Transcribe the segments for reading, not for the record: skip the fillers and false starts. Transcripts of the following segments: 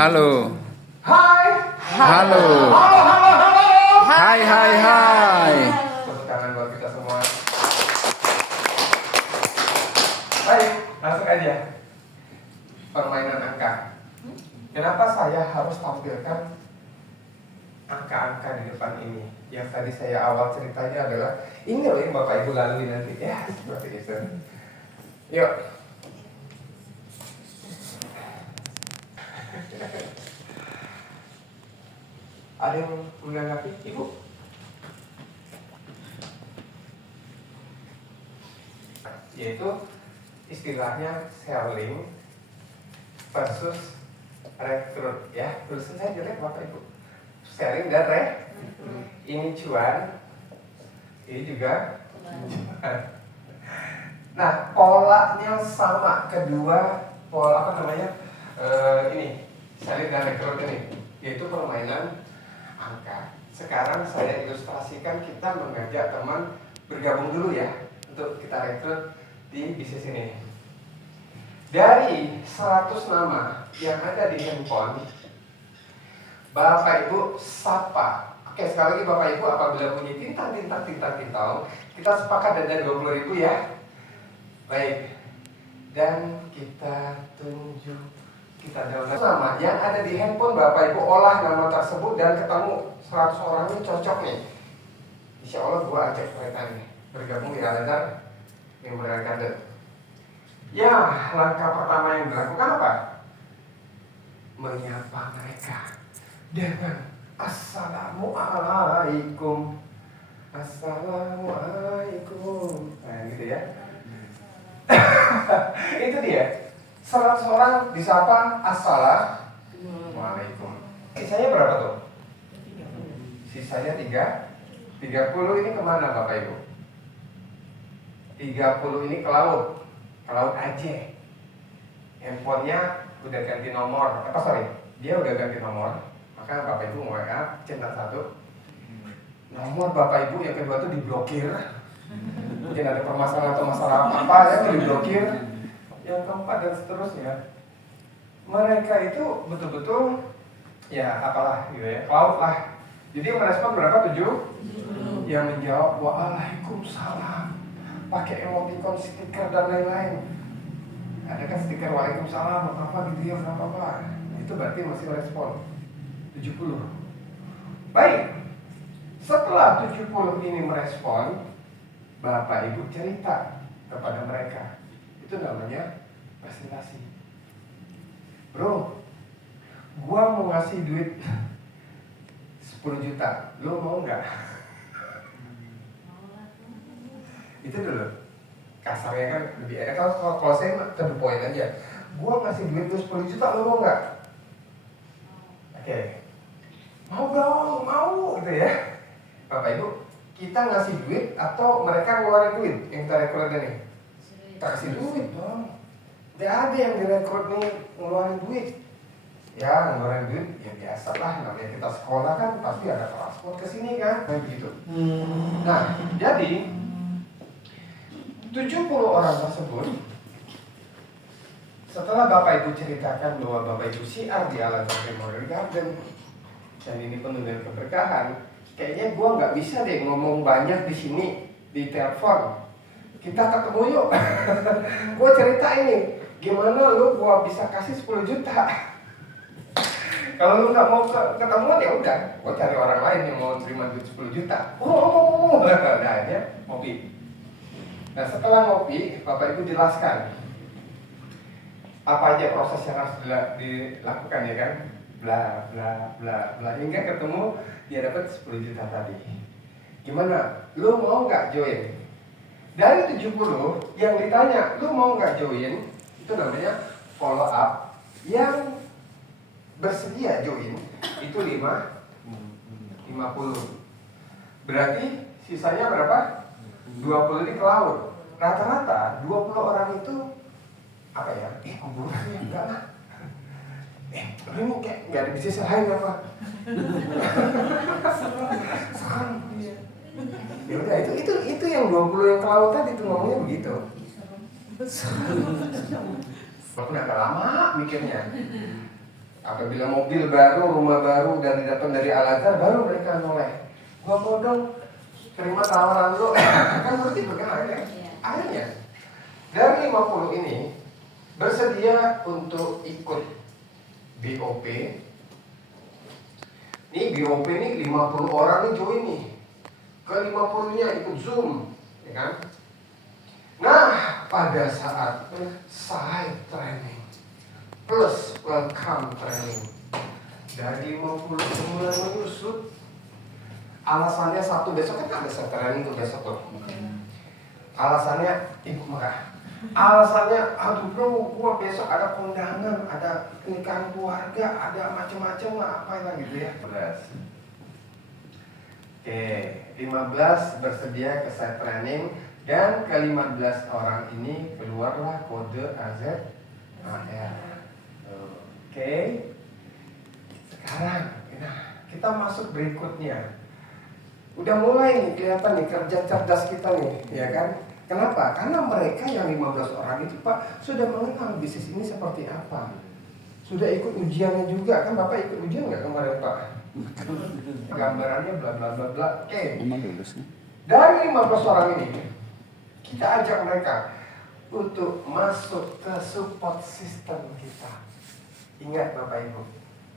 Halo. Hai. Halo. Halo, halo, halo. Hai, hai, hai. Tepuk tangan buat kita semua. Baik, langsung aja. Permainan angka. Kenapa saya harus tampilkan angka-angka di depan ini? Yang tadi saya awal ceritanya adalah ini loh yang Bapak Ibu lalui nanti. Ya, seperti itu. Yuk. Ada yang menanggapi, Ibu? Yaitu istilahnya selling versus rekrut, ya. Tulisan saya jelek Bapak Ibu. Selling dan rekrut. Ini cuan, ini juga cuan. Nah, polanya sama. Kedua pola apa namanya? Ini selling dan rekrut ini, yaitu permainan angka. Sekarang saya ilustrasikan, kita mengajak teman bergabung dulu ya untuk kita rekrut di bisnis ini. Dari 100 nama yang ada di handphone, Bapak Ibu sapa. Oke, sekali lagi Bapak Ibu apabila punya tintang, kita sepakat dana 20.000 ya. Baik. Dan kita tunjuk, kita download nama yang ada di handphone Bapak Ibu, olah nama tersebut dan ketemu 100 orang ini cocok nih. Insya Allah gua ajak mereka nih bergabung di Al-Azhar Memorial Garden. Ya, langkah pertama yang dilakukan apa? Menyapa mereka dengan Assalamualaikum. Assalamualaikum. Nah gitu ya. Itu dia. 100 orang disapa Assalamualaikum. Sisanya berapa tuh? Sisanya 30 ini kemana Bapak Ibu? 30 ini ke laut Aceh. Handphonenya udah ganti nomor. Dia udah ganti nomor. Maka Bapak Ibu WA centang 1. Nomor Bapak Ibu yang kedua tuh diblokir. Mungkin ada permasalahan atau masalah apa ya, diblokir. Yang keempat dan seterusnya. Mereka itu betul-betul ya apalah gitu ya, cloud lah. Jadi yang merespon berapa? 7? Yang menjawab Waalaikumsalam, pakai emoticon, stiker dan lain-lain. Ada kan stiker Waalaikumsalam apa gitu ya, apa. Itu berarti masih respon 70. Baik. Setelah 70 ini merespon, Bapak Ibu cerita kepada mereka. Itu namanya presentasi. Bro, gua mau ngasih duit 10 juta, lo mau nggak? Itu dulu. Kasarnya kan lebih enak. Kalau saya to the point aja. Gua ngasih duit lo 10 juta, lo mau nggak? Oke. Mau dong, mau gitu ya. Bapak Ibu, kita ngasih duit atau mereka ngeluarin duit yang kita rekrut ini? Kasih duit dong. Tidak ada yang direkrut nih ngeluarin duit. Ya ngeluarin duit ya biasa lah, namanya kita sekolah kan pasti ada transport ke sini kan, kayak gitu. Nah, jadi 70 orang tersebut, setelah Bapak Ibu ceritakan bahwa Bapak Ibu syiar di Al-Azhar Memorial Garden dan ini penuh dengan keberkahan, kayaknya gue nggak bisa deh ngomong banyak di sini di telepon. Kita ketemu yuk. Gue cerita ini, gimana lu gue bisa kasih 10 juta. Kalau lu nggak mau ketemuan ya udah, gue cari orang lain yang mau terima duit 10 juta. Nah aja ngopi. Nah setelah ngopi, Bapak Ibu jelaskan apa aja proses yang harus dilakukan ya kan, bla bla bla bla hingga ketemu dia dapat 10 juta tadi. Gimana? Lu mau nggak join? Dari 70 yang ditanya, lu mau nggak join? Itu namanya follow up. Yang bersedia join itu 50. Berarti sisanya berapa? 20 ini ke laut. Rata-rata 20 orang itu apa ya? Kuburannya enggak lah. Ini kayak nggak ada bisnis lain apa? Serem. Ya udah itu yang 20 yang ke laut tadi itu ngomongnya begitu. Walaupun agak lama mikirnya. Apabila mobil baru, rumah baru dan datang dari Al-Azhar, baru mereka noleh. Gua mau dong terima tawaran lu. Kan berarti bagaimana? Akhirnya dari 50 ini bersedia untuk ikut BOP. Nih BOP nih 50 orang nih join nih. Ke 50-nya ikut Zoom, ya kan? Nah, pada saat side training plus welcome training dari 50 semua menyusut. Alasannya satu besok kan ada side training tuh besok tuh. Alasannya ibu marah. Alasannya, aduh bro, gua besok ada kondangan, ada pernikahan keluarga, ada macam-macam lah, apa lah gitu ya. 15. Oke, 15 bersedia ke side training dan ke 15 orang ini keluarlah kode AZAR. Oke. Sekarang, nah, kita masuk berikutnya. Udah mulai nih kelihatan nih kerja cerdas kita nih, ya kan? Kenapa? Karena mereka yang 15 orang itu Pak sudah mengenal bisnis ini seperti apa. Sudah ikut ujiannya juga, kan Bapak ikut ujian nggak kemarin Pak? Gambarannya bla bla bla bla. Oke. Dari 15 orang ini kita ajak mereka untuk masuk ke support system kita. Ingat Bapak Ibu,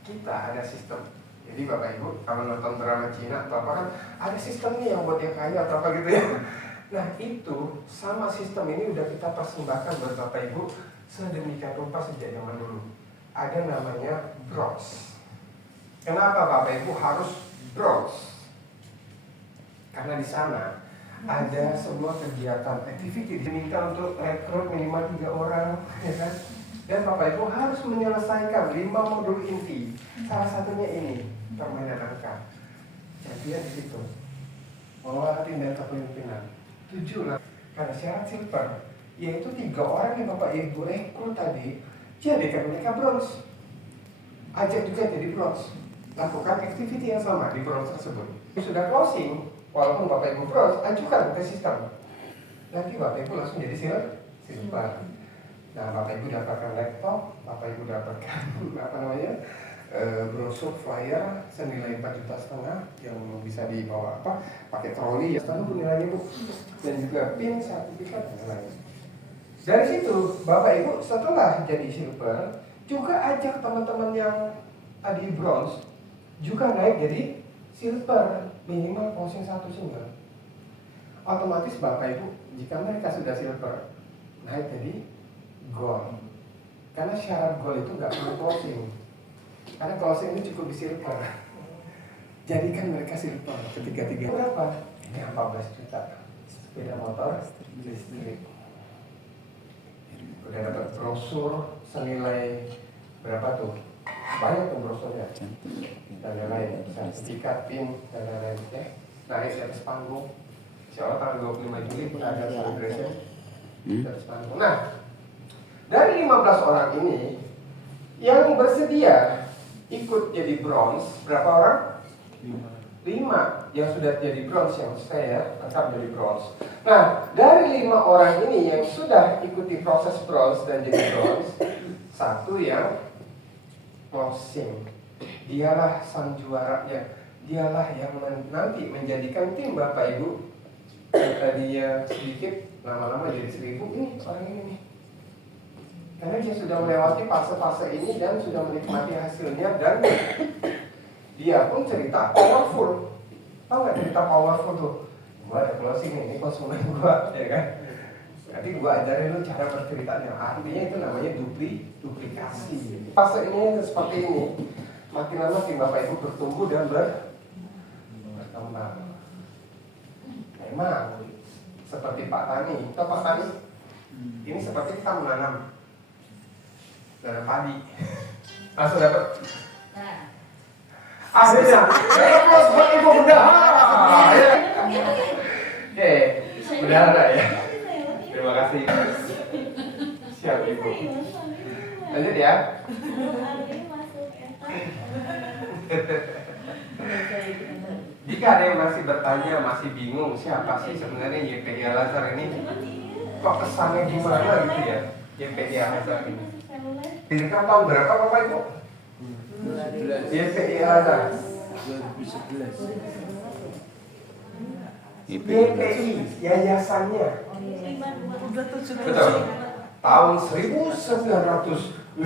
kita ada sistem. Jadi Bapak Ibu kalau nonton drama Cina atau apa kan ada sistemnya yang buat yang kaya atau apa gitu ya. Nah itu sama sistem ini udah kita persembahkan buat Bapak Ibu sedemikian rupa sejak zaman dulu. Ada namanya bronze. Kenapa Bapak Ibu harus bronze? Karena di sana ada sebuah kegiatan activity diminta untuk rekrut minimal 3 orang, ya kan? Dan Bapak Ibu harus menyelesaikan 5 modul inti. Salah satunya ini permainan angka. Jadi di situ mengelola tim dan kepemimpinan. 7 lah. Karena syarat silver, yaitu 3 orang yang Bapak Ibu rekrut tadi, jadikan mereka bronze. Ajak juga jadi bronze. Lakukan activity yang sama di bronze tersebut. Sudah closing, walaupun Bapak Ibu bronze, ajukan ke sistem. Nanti Bapak Ibu langsung jadi silver. Nah, Bapak Ibu dapatkan laptop, Bapak Ibu dapatkan apa namanya? Brosur flyer senilai 4,5 juta yang bisa dibawa apa pakai troli ya setahun nilainya Bu, dan juga pin sertifikat dan lain-lain. Dari situ Bapak Ibu setelah jadi silver juga ajak teman-teman yang tadi bronze juga naik jadi silver, minimal closing 1 single. Otomatis Bapak Ibu jika mereka sudah silver naik jadi gold, karena syarat gold itu nggak perlu closing. Karena closing ini cukup di silver. Jadikan mereka silver ketiga-tiga. Berapa? Ini 14 juta. Sepeda motor listrik. Udah dapat brosur senilai berapa tuh? Banyak tuh brosurnya. Dan lain-lain. Sertifikat, PIN dan lain-lain. Naik di atas panggung. Insya Allah tanggal 25 Juli pun ada celebration di atas panggung. Nah, dari 15 orang ini yang bersedia ikut jadi bronze, berapa orang? 5 yang sudah jadi bronze, yang saya tetap jadi bronze. Nah, dari 5 orang ini yang sudah ikuti proses bronze dan jadi bronze, 1 yang closing. Dialah sang juaranya. Dialah yang nanti menjadikan tim Bapak Ibu yang tadinya sedikit, lama-lama jadi 1000. Ini orang ini nih. Karena dia sudah melewati fase-fase ini dan sudah menikmati hasilnya, dan dia pun cerita powerful. Tahu nggak cerita powerful tuh? Gua ada closing ini konsumen gua, ya kan? Nanti gua ajarin lu cara berceritanya. Artinya itu namanya duplikasi. Fase ini seperti ini. Makin lama tim Bapak Ibu bertumbuh dan berkembang. Memang seperti Pak Tani. Tahu Pak Tani? Ini seperti kita menanam padi, langsung dapat. Akhirnya, terus buat ibu bendahara. Oke, bendahara ya. Terima kasih. Siap ibu. Lanjut ya. Jika ada yang masih bertanya, masih bingung siapa sih sebenarnya YPI Al-Azhar ini, kok kesannya gimana gitu ya, YPI Al-Azhar ini. Dirikan tahun berapa Bapak Ibu? YPI Al-Azhar. 2011. YPI yayasannya. Udah tuh sudah. Betul. Tahun 1952.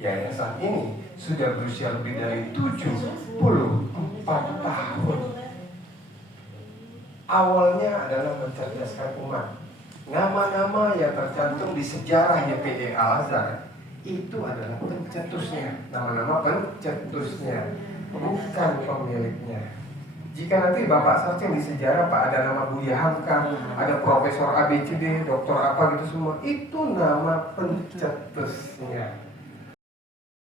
Yayasan ini sudah berusia lebih dari 74 tahun. Awalnya adalah mencerdaskan umat. Nama-nama yang tercantum di sejarah YPI Al-Azhar itu adalah pencetusnya. Nama-nama pencetusnya, bukan pemiliknya. Jika nanti Bapak searching di sejarah, Pak, ada nama Buya Hamka, ada Profesor ABCD, Doktor apa gitu semua, itu nama pencetusnya.